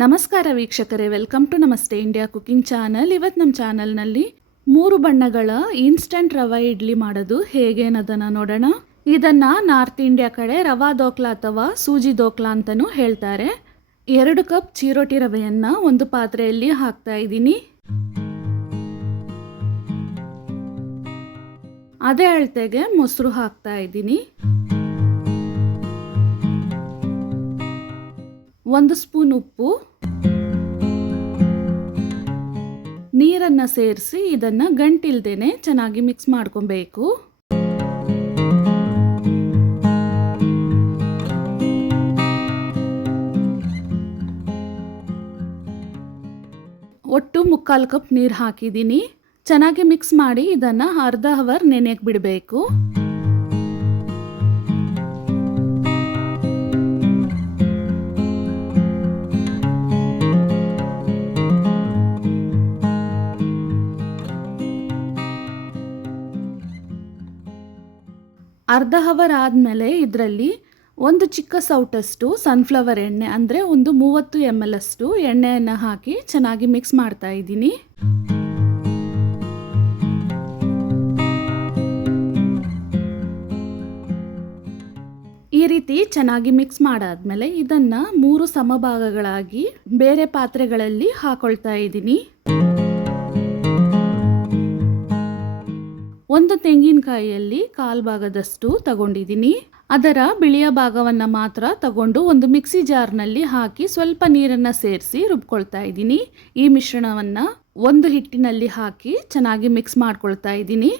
ನಮಸ್ಕಾರ ವೀಕ್ಷಕರೇ, welcome to ನಮಸ್ತೆ ಇಂಡಿಯಾ ಕುಕಿಂಗ್ ಚಾನಲ್. ಇವತ್ತು ನಮ್ಮ ಚಾನಲ್ನಲ್ಲಿ 3 ಬಣ್ಣಗಳ ಇನ್ಸ್ಟಂಟ್ ರವಾ ಇಡ್ಲಿ ಮಾಡೋದು ಹೇಗೆ ಅನ್ನೋದನ್ನು ನೋಡೋಣ. ಇದನ್ನು ನಾರ್ತ್ ಇಂಡಿಯಾ ಕಡೆ ರವಾ ದೋಕ್ಲಾ ಅಥವಾ ಸೂಜಿ ದೋಕ್ಲಾ ಅಂತಲೂ ಹೇಳ್ತಾರೆ. 2 ಕಪ್ ಚಿರೋಟಿ ರವೆಯನ್ನು ಒಂದು ಪಾತ್ರೆಯಲ್ಲಿ ಹಾಕ್ತಾ ಇದ್ದೀನಿ. ಅದೇ ಅಳತೆಗೆ ಮೊಸರು ಹಾಕ್ತಾ ಇದ್ದೀನಿ. 1 ಸ್ಪೂನ್ ಉಪ್ಪು, ನೀರನ್ನು ಸೇರಿಸಿ ಇದನ್ನು ಗಂಟಿಲ್ದೇನೆ ಚೆನ್ನಾಗಿ ಮಿಕ್ಸ್ ಮಾಡ್ಕೊಬೇಕು. ಒಟ್ಟು 3/4 ಕಪ್ ನೀರು ಹಾಕಿದ್ದೀನಿ. ಚೆನ್ನಾಗಿ ಮಿಕ್ಸ್ ಮಾಡಿ ಇದನ್ನು ಅರ್ಧ ಅವರ್ ನೆನೆಯಕ್ಕೆ ಬಿಡಬೇಕು. ಅರ್ಧ ಅವರ್ ಆದಮೇಲೆ ಇದರಲ್ಲಿ 1 ಚಿಕ್ಕ ಸೌಟಷ್ಟು ಸನ್ಫ್ಲವರ್ ಎಣ್ಣೆ ಅಂದರೆ ಒಂದು 30 ml ಅಷ್ಟು ಎಣ್ಣೆಯನ್ನು ಹಾಕಿ ಚೆನ್ನಾಗಿ ಮಿಕ್ಸ್ ಮಾಡ್ತಾ ಇದ್ದೀನಿ. ಈ ರೀತಿ ಚೆನ್ನಾಗಿ ಮಿಕ್ಸ್ ಮಾಡಾದ್ಮೇಲೆ ಇದನ್ನು 3 ಸಮಭಾಗಗಳಾಗಿ ಬೇರೆ ಪಾತ್ರೆಗಳಲ್ಲಿ ಹಾಕೊಳ್ತಾ ಇದ್ದೀನಿ. 1 ತೆಂಗಿನಕಾಯಿಯಲ್ಲಿ 1/4 ಭಾಗದಷ್ಟು ತಗೊಂಡಿದ್ದೀನಿ. ಅದರ ಬಿಳಿಯ ಭಾಗವನ್ನು ಮಾತ್ರ ತಗೊಂಡು ಒಂದು ಮಿಕ್ಸಿ ಜಾರ್ನಲ್ಲಿ ಹಾಕಿ ಸ್ವಲ್ಪ ನೀರನ್ನು ಸೇರಿಸಿ ರುಬ್ಕೊಳ್ತಾ ಇದ್ದೀನಿ. ಈ ಮಿಶ್ರಣವನ್ನು ಒಂದು ಹಿಟ್ಟಿನಲ್ಲಿ ಹಾಕಿ ಚೆನ್ನಾಗಿ ಮಿಕ್ಸ್ ಮಾಡ್ಕೊಳ್ತಾ ಇದ್ದೀನಿ.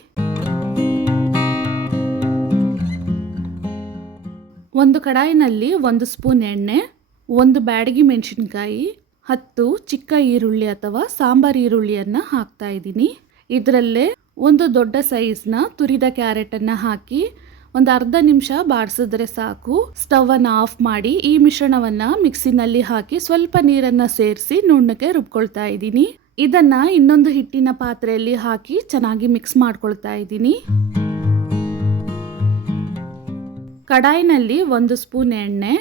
ಒಂದು ಕಡಾಯಿನಲ್ಲಿ 1 ಸ್ಪೂನ್ ಎಣ್ಣೆ, 1 ಬ್ಯಾಡಗಿ ಮೆಣಸಿನಕಾಯಿ, 10 ಚಿಕ್ಕ ಈರುಳ್ಳಿ ಅಥವಾ ಸಾಂಬಾರ್ ಈರುಳ್ಳಿಯನ್ನು ಹಾಕ್ತಾ ಇದ್ದೀನಿ. ಇದರಲ್ಲೇ ಒಂದು ದೊಡ್ಡ ಸೈಜ್ನ ತುರಿದ ಕ್ಯಾರೆಟನ್ನು ಹಾಕಿ ಒಂದು ಅರ್ಧ ನಿಮಿಷ ಬಾಡಿಸಿದ್ರೆ ಸಾಕು. ಸ್ಟವನ್ನು ಆಫ್ ಮಾಡಿ ಈ ಮಿಶ್ರಣವನ್ನು ಮಿಕ್ಸಿನಲ್ಲಿ ಹಾಕಿ ಸ್ವಲ್ಪ ನೀರನ್ನು ಸೇರಿಸಿ ನುಣ್ಣಗೆ ರುಬ್ಕೊಳ್ತಾ ಇದ್ದೀನಿ. ಇದನ್ನು ಇನ್ನೊಂದು ಹಿಟ್ಟಿನ ಪಾತ್ರೆಯಲ್ಲಿ ಹಾಕಿ ಚೆನ್ನಾಗಿ ಮಿಕ್ಸ್ ಮಾಡ್ಕೊಳ್ತಾ ಇದ್ದೀನಿ. ಕಡಾಯಿನಲ್ಲಿ 1 ಸ್ಪೂನ್ ಎಣ್ಣೆ,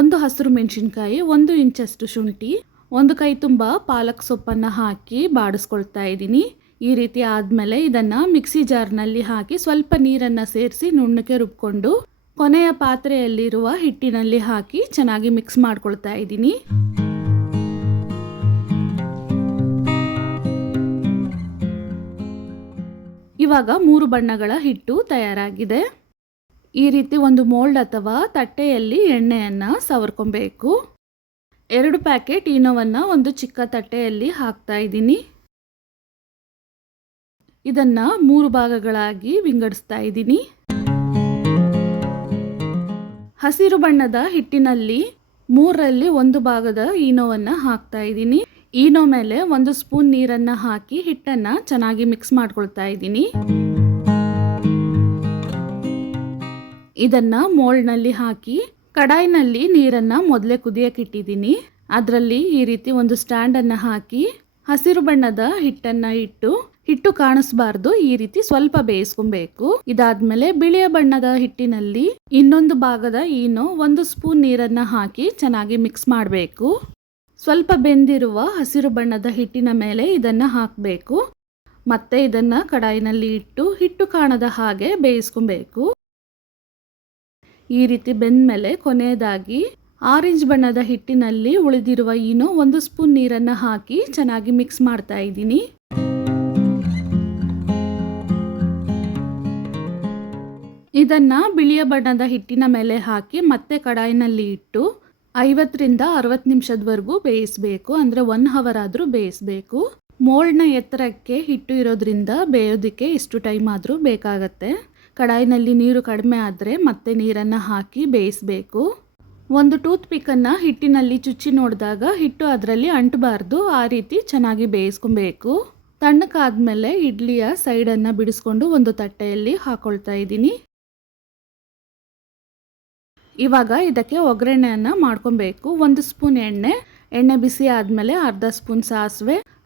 1 ಹಸಿರು ಮೆಣಸಿನಕಾಯಿ, 1 ಇಂಚಷ್ಟು ಶುಂಠಿ, 1 ಕೈ ತುಂಬ ಪಾಲಕ್ ಸೊಪ್ಪನ್ನು ಹಾಕಿ ಬಾಡಿಸ್ಕೊಳ್ತಾ ಇದ್ದೀನಿ. ಈ ರೀತಿ ಆದಮೇಲೆ ಇದನ್ನು ಮಿಕ್ಸಿ ಜಾರ್ನಲ್ಲಿ ಹಾಕಿ ಸ್ವಲ್ಪ ನೀರನ್ನು ಸೇರಿಸಿ ನುಣ್ಣಗೆ ರುಬ್ಕೊಂಡು ಕೊನೆಯ ಪಾತ್ರೆಯಲ್ಲಿರುವ ಹಿಟ್ಟಿನಲ್ಲಿ ಹಾಕಿ ಚೆನ್ನಾಗಿ ಮಿಕ್ಸ್ ಮಾಡ್ಕೊಳ್ತಾ ಇದ್ದೀನಿ. ಇವಾಗ 3 ಬಣ್ಣಗಳ ಹಿಟ್ಟು ತಯಾರಾಗಿದೆ. ಈ ರೀತಿ ಒಂದು ಮೋಲ್ಡ್ ಅಥವಾ ತಟ್ಟೆಯಲ್ಲಿ ಎಣ್ಣೆಯನ್ನು ಸವರ್ಕೊಬೇಕು. 2 ಪ್ಯಾಕೆಟ್ ಈನೋವನ್ನು ಒಂದು ಚಿಕ್ಕ ತಟ್ಟೆಯಲ್ಲಿ ಹಾಕ್ತಾ ಇದ್ದೀನಿ. ಇದನ್ನು 3 ಭಾಗಗಳಾಗಿ ವಿಂಗಡಿಸ್ತಾ ಇದ್ದೀನಿ. ಹಸಿರು ಬಣ್ಣದ ಹಿಟ್ಟಿನಲ್ಲಿ 3ರಲ್ಲಿ 1 ಭಾಗದ ಈನೋವನ್ನು ಹಾಕ್ತಾ ಇದ್ದೀನಿ. ಈನೋ ಮೇಲೆ 1 ಸ್ಪೂನ್ ನೀರನ್ನು ಹಾಕಿ ಹಿಟ್ಟನ್ನು ಚೆನ್ನಾಗಿ ಮಿಕ್ಸ್ ಮಾಡ್ಕೊಳ್ತಾ ಇದ್ದೀನಿ. ಇದನ್ನು ಮೋಲ್ಡ್ನಲ್ಲಿ ಹಾಕಿ ಕಡಾಯಿನಲ್ಲಿ ನೀರನ್ನು ಮೊದಲೇ ಕುದಿಯಕ್ಕೆ ಇಟ್ಟಿದ್ದೀನಿ. ಅದರಲ್ಲಿ ಈ ರೀತಿ ಒಂದು ಸ್ಟ್ಯಾಂಡನ್ನು ಹಾಕಿ ಹಸಿರು ಬಣ್ಣದ ಹಿಟ್ಟನ್ನು ಇಟ್ಟು ಹಿಟ್ಟು ಕಾಣಿಸ್ಬಾರ್ದು, ಈ ರೀತಿ ಸ್ವಲ್ಪ ಬೇಯಿಸ್ಕೊಬೇಕು. ಇದಾದ್ಮೇಲೆ ಬಿಳಿಯ ಬಣ್ಣದ ಹಿಟ್ಟಿನಲ್ಲಿ ಇನ್ನೊಂದು ಭಾಗದ ಈನೋ 1 ಸ್ಪೂನ್ ನೀರನ್ನು ಹಾಕಿ ಚೆನ್ನಾಗಿ ಮಿಕ್ಸ್ ಮಾಡಬೇಕು. ಸ್ವಲ್ಪ ಬೆಂದಿರುವ ಹಸಿರು ಬಣ್ಣದ ಹಿಟ್ಟಿನ ಮೇಲೆ ಇದನ್ನು ಹಾಕಬೇಕು. ಮತ್ತೆ ಇದನ್ನು ಕಡಾಯಿನಲ್ಲಿ ಇಟ್ಟು ಹಿಟ್ಟು ಕಾಣದ ಹಾಗೆ ಬೇಯಿಸ್ಕೊಬೇಕು. ಈ ರೀತಿ ಬೆಂದಮೇಲೆ ಕೊನೆಯದಾಗಿ ಆರೆಂಜ್ ಬಣ್ಣದ ಹಿಟ್ಟಿನಲ್ಲಿ ಉಳಿದಿರುವ ಈನೋ 1 ಸ್ಪೂನ್ ನೀರನ್ನು ಹಾಕಿ ಚೆನ್ನಾಗಿ ಮಿಕ್ಸ್ ಮಾಡ್ತಾ ಇದ್ದೀನಿ. ಇದನ್ನು ಬಿಳಿಯ ಬಣ್ಣದ ಹಿಟ್ಟಿನ ಮೇಲೆ ಹಾಕಿ ಮತ್ತೆ ಕಡಾಯಿನಲ್ಲಿ ಇಟ್ಟು 50ರಿಂದ 60 ನಿಮಿಷದವರೆಗೂ ಬೇಯಿಸಬೇಕು. ಅಂದರೆ 1 ಅವರ್ ಆದರೂ ಬೇಯಿಸಬೇಕು. ಮೋಲ್ಡ್ನ ಎತ್ತರಕ್ಕೆ ಹಿಟ್ಟು ಇರೋದ್ರಿಂದ ಬೇಯೋದಕ್ಕೆ ಇಷ್ಟು ಟೈಮ್ ಆದರೂ ಬೇಕಾಗತ್ತೆ. ಕಡಾಯಿನಲ್ಲಿ ನೀರು ಕಡಿಮೆ ಆದರೆ ಮತ್ತೆ ನೀರನ್ನು ಹಾಕಿ ಬೇಯಿಸಬೇಕು. ಒಂದು ಟೂತ್ ಪಿಕ್ಕನ್ನು ಹಿಟ್ಟಿನಲ್ಲಿ ಚುಚ್ಚಿ ನೋಡಿದಾಗ ಹಿಟ್ಟು ಅದರಲ್ಲಿ ಅಂಟಬಾರ್ದು, ಆ ರೀತಿ ಚೆನ್ನಾಗಿ ಬೇಯಿಸ್ಕೊಬೇಕು. ತಣ್ಣಕ್ಕಾದ್ಮೇಲೆ ಇಡ್ಲಿಯ ಸೈಡನ್ನು ಬಿಡಿಸ್ಕೊಂಡು ಒಂದು ತಟ್ಟೆಯಲ್ಲಿ ಹಾಕೊಳ್ತಾ ಇದ್ದೀನಿ. ಇವಾಗ ಇದಕ್ಕೆ ಒಗ್ಗರಣೆಯನ್ನು ಮಾಡ್ಕೊಬೇಕು. 1 ಸ್ಪೂನ್ ಎಣ್ಣೆ ಬಿಸಿ ಆದಮೇಲೆ ಅರ್ಧ ಸ್ಪೂನ್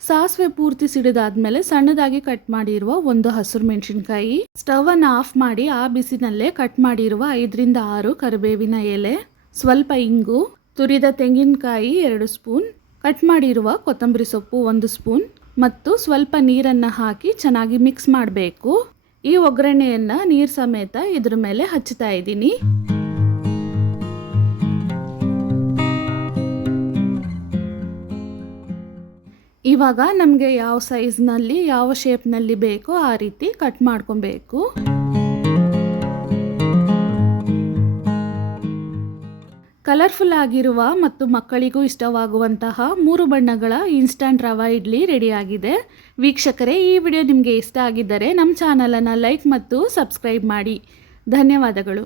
ಸಾಸಿವೆ ಪೂರ್ತಿ ಸಿಡಿದಾದ್ಮೇಲೆ ಸಣ್ಣದಾಗಿ ಕಟ್ ಮಾಡಿರುವ 1 ಹಸಿರು ಮೆಣಸಿನಕಾಯಿ, ಸ್ಟವನ್ನು ಆಫ್ ಮಾಡಿ ಆ ಬಿಸಿನಲ್ಲೇ ಕಟ್ ಮಾಡಿರುವ 5ರಿಂದ 6 ಕರಿಬೇವಿನ ಎಲೆ, ಸ್ವಲ್ಪ ಇಂಗು, ತುರಿದ ತೆಂಗಿನಕಾಯಿ 2 ಸ್ಪೂನ್, ಕಟ್ ಮಾಡಿರುವ ಕೊತ್ತಂಬರಿ ಸೊಪ್ಪು 1 ಸ್ಪೂನ್ ಮತ್ತು ಸ್ವಲ್ಪ ನೀರನ್ನು ಹಾಕಿ ಚೆನ್ನಾಗಿ ಮಿಕ್ಸ್ ಮಾಡಬೇಕು. ಈ ಒಗ್ಗರಣೆಯನ್ನು ನೀರು ಸಮೇತ ಇದ್ರ ಮೇಲೆ ಹಚ್ಚುತ್ತಾ ಇದ್ದೀನಿ. ಇವಾಗ ನಮಗೆ ಯಾವ ಸೈಜ್ನಲ್ಲಿ ಯಾವ ಶೇಪ್ನಲ್ಲಿ ಬೇಕೋ ಆ ರೀತಿ ಕಟ್ ಮಾಡ್ಕೊಬೇಕು. ಕಲರ್ಫುಲ್ ಆಗಿರುವ ಮತ್ತು ಮಕ್ಕಳಿಗೂ ಇಷ್ಟವಾಗುವಂತಹ 3 ಬಣ್ಣಗಳ ಇನ್ಸ್ಟಂಟ್ ರವಾ ಇಡ್ಲಿ ರೆಡಿಯಾಗಿದೆ. ವೀಕ್ಷಕರೇ, ಈ ವಿಡಿಯೋ ನಿಮಗೆ ಇಷ್ಟ ಆಗಿದ್ದರೆ ನಮ್ಮ ಚಾನಲನ್ನು ಲೈಕ್ ಮತ್ತು ಸಬ್ಸ್ಕ್ರೈಬ್ ಮಾಡಿ. ಧನ್ಯವಾದಗಳು.